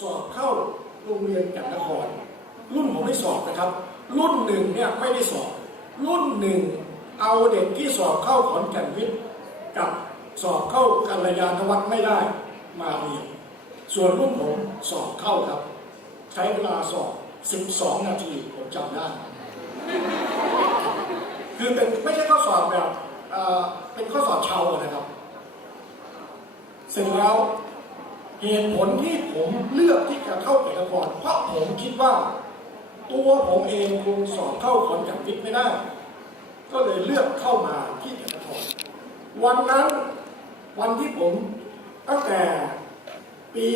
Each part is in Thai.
สอบเข้าโรงเรียนแก่นนคร รุ่นผมไม่สอบนะครับ รุ่นหนึ่งเนี่ยไม่ได้สอบ รุ่นหนึ่งเอาเด็กที่สอบเข้าขอนแก่นวิทย์กับสอบเข้ากัลยาณวัฒน์ไม่ได้มาเรียนส่วนรุ่นผมสอบเข้าครับ ใช้เวลาสอบ 12 นาทีผมจำได้ คือเป็นไม่ใช่ข้อสอบแบบเป็นข้อสอบเชาอะนะครับ เสร็จแล้ว เหตุผลที่ผมเลือกที่จะเข้าเอกกรเพราะผมคิดว่า ตัวผมเองคงสอบเข้าขอนแก่นวิทย์ไม่ได้ ก็เลยเลือกเข้ามาที่เอกกรวันนั้นวันที่ผมตั้งแต่ปี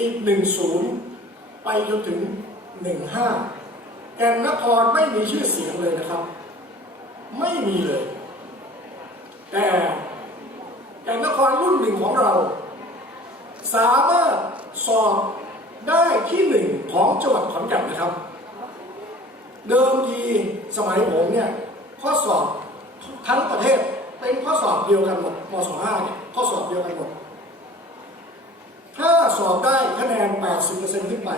10 ไปจนถึง 15 แก่นนครไม่มีชื่อเสียงเลยนะครับ ไม่มีเลย แต่แก่นนครรุ่นหนึ่งของเรา สามารถสอบได้ที่หนึ่งของจังหวัดขอนแก่นนะครับ เดิมทีสมัยผมเนี่ยข้อสอบทั้งประเทศเป็นข้อสอบเดียวกันหมดมศ5เนี่ยข้อสอบเดียวกันหมดถ้าสอบได้คะแนน 80%ขึ้นไป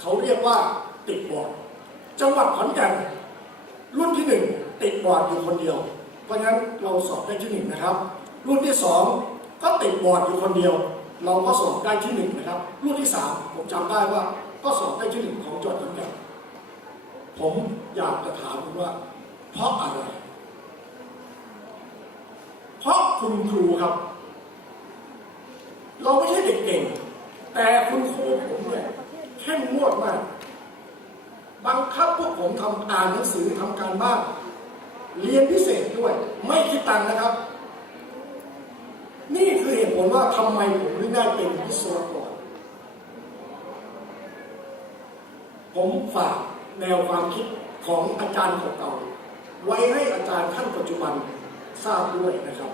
เขาเรียกว่าติดบอร์ดจังหวัดขอนแก่นรุ่นที่หนึ่งติดบอร์ดอยู่คนเดียว เพราะฉะนั้นเราสอบได้ที่หนึ่งนะครับ รุ่นที่สองก็ติดบอร์ดอยู่คนเดียว เราก็สอบได้ที่หนึ่งนะครับรุ่นที่สามผมจำได้ว่าก็สอบได้ที่หนึ่งของจังหวัดขอนแก่นผมอยากจะถามคุณว่า เพราะอะไร เพราะคุณครูครับ เราไม่ใช่เด็กเก่ง แต่คุณครูผมเนี่ยเข้มงวดมากบังคับพวกผมทำอ่านหนังสือทำการบ้านเรียนพิเศษด้วย ไม่คิดตังค์นะครับ ผลว่าทำไมผมถึงได้เป็นวิศวกร ผมฝากแนวความคิดของอาจารย์เก่าๆไว้ให้อาจารย์ท่านปัจจุบันทราบด้วยนะครับ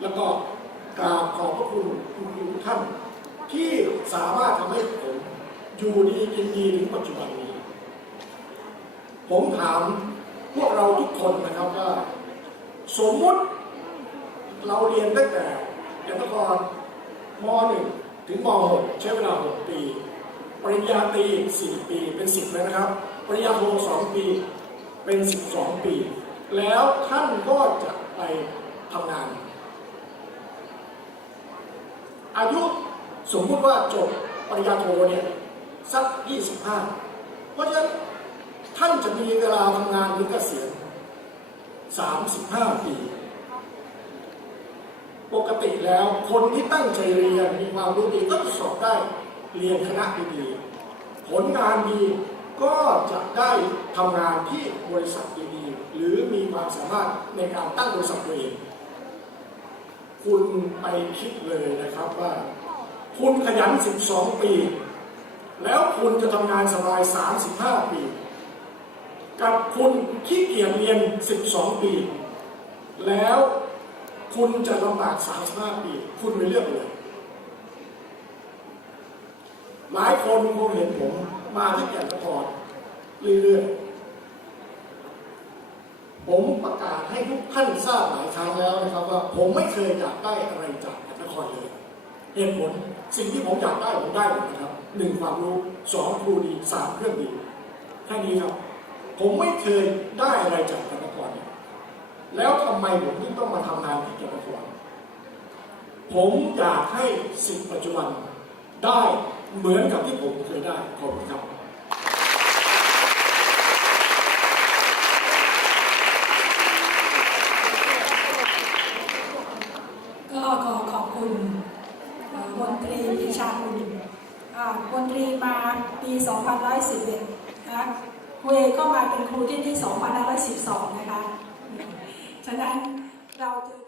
แล้วก็กราบขอบพระคุณคุณครูท่าน ที่สามารถทำให้ผมอยู่ดีกินดีถึงปัจจุบันนี้ ผมถามพวกเราทุกคนนะครับว่า สมมุติเราเรียนตั้งแต่ ยันตกรม .1 ถึงม .6 ใช้เวลา 6 ปี ปริญญาตรี4 ปีเป็น 10แล้วนะครับ ปริญญาโท2 ปีเป็น 12 ปี แล้วท่านก็จะไปทำงาน อายุสมมุติว่าจบปริญญาโทเนี่ยสัก 25 เพราะฉะนั้นท่านจะมีเวลาทำงานถึงเกษียณ35 ปี แล้ว คนที่ตั้งใจเรียนมีความรู้ดีก็จะสอบได้เรียนคณะดีๆผลงานดีก็จะได้ทำงานที่บริษัทดีๆหรือมีความสามารถในการตั้งบริษัทตัวเองคุณไปคิดเลยนะครับว่า คุณขยัน 12 ปี แล้วคุณจะทำงานสบาย 35 ปี กับคุณขี้เกียจเรียน 12 ปี แล้ว คุณจะลำบาก35ปี คุณไปเลือกเลย หลายคนคงเห็นผมมาที่แก่นนครเรื่อยๆ ผมประกาศให้ทุกท่านทราบหลายครั้งแล้วนะครับว่า ผมไม่เคยอยากได้อะไรจากแก่นนครเลยเหตุผลสิ่งที่ผมอยากได้ผมได้หมดนะครับหนึ่งความรู้สองครูดีสามเครื่องดีแค่นี้ครับ ผมไม่เคยได้อะไรจากแก่นนครเนี่ยแล้วทำไมผมถึงต้องมาทำงานที่แก่นนครผมอยากให้สิ่งปัจจุบันได้เหมือนกับที่ผมเคยได้ขอบคุณครับก็ขอขอบคุณมนตรีปีชาคุณมนตรีมาปี 2511 นะคะครูเอก็มาเป็นครูที่ที่ 2512 นะคะ ฉะนั้นเราจึง